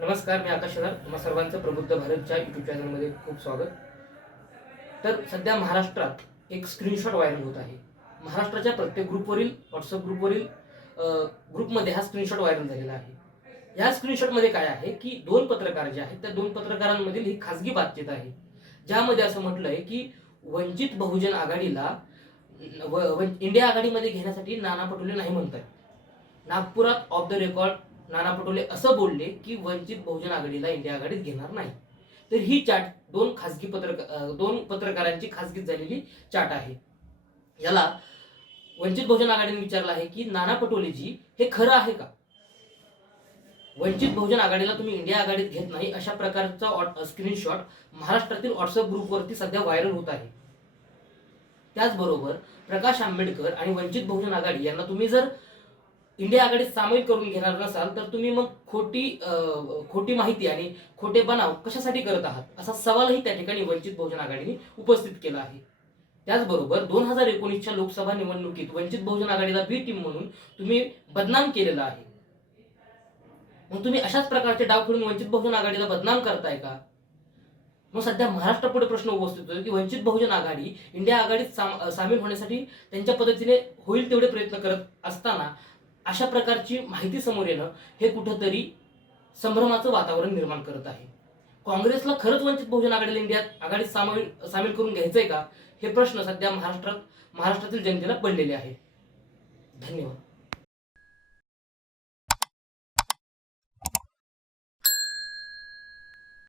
नमस्कार मी आकाश शेलार. तुम्हा सर्वांचं प्रबुद्ध भारतच्या युट्यूब चॅनलमध्ये खूप स्वागत. तर सध्या महाराष्ट्रात एक स्क्रीनशॉट व्हायरल होत आहे. महाराष्ट्राच्या प्रत्येक ग्रुपवरील व्हॉट्सअप ग्रुपवरील ग्रुपमध्ये हा स्क्रीनशॉट व्हायरल झालेला आहे. या स्क्रीनशॉटमध्ये काय आहे की दोन पत्रकार जे आहेत त्या दोन पत्रकारांमधील ही खासगी बातचीत आहे. ज्यामध्ये असं म्हटलं आहे की वंचित बहुजन आघाडीला व- इंडिया आघाडीमध्ये घेण्यासाठी नाना पटोले नाही म्हणत आहेत नागपुरात off the record Nana Patole असं बोलले की वंचित बहुजन आघाडीला इंडिया आघाडीत घेणार नाही. तर ही चाट दोन खासगी पत्रकार दोन पत्रकारांची खासगीत झालेली चाट आहे. याला वंचित बहुजन आघाडीने विचारलं आहे की नाना पटोलेजी हे खरं आहे का? वंचित बहुजन आघाडीला तुम्ही इंडिया आघाडीत घेत नाही अशा प्रकारचा स्क्रीनशॉट महाराष्ट्रातील व्हॉट्सअप ग्रुपवरती सध्या व्हायरल होत आहे. त्याचबरोबर प्रकाश आंबेडकर आणि वंचित बहुजन आघाडी यांना तुम्ही जर इंडिया आघाडीत सामील करून घेणार नसाल तर तुम्ही मग खोटी खोटी माहिती आणि खोटे बनाव कशासाठी करत आहात? असा सवालही त्या ठिकाणी वंचित बहुजन आघाडीने उपस्थित केला आहे. त्याचबरोबर दोन हजार एकोणीसच्या लोकसभा निवडणुकीत वंचित बहुजन आघाडीला बी टीम म्हणून तुम्ही बदनाम केलेला आहे. मग तुम्ही अशाच प्रकारचे डाव खेळून वंचित बहुजन आघाडीला बदनाम करताय का? मग सध्या महाराष्ट्रापुढे प्रश्न उपस्थित होतो की वंचित बहुजन आघाडी इंडिया आघाडीत साम- सामील होण्यासाठी त्यांच्या पद्धतीने होईल तेवढे प्रयत्न करत असताना अशा प्रकारची माहिती समोर येणं हे कुठंतरी संभ्रमाचं वातावरण निर्माण करत आहे. काँग्रेसला खरंच वंचित बहुजन आघाडीला इंडियात आघाडीत सामील सामील करून घ्यायचंय का? हे प्रश्न सध्या महाराष्ट्रात महाराष्ट्रातील जनतेला पडलेले आहे धन्यवाद.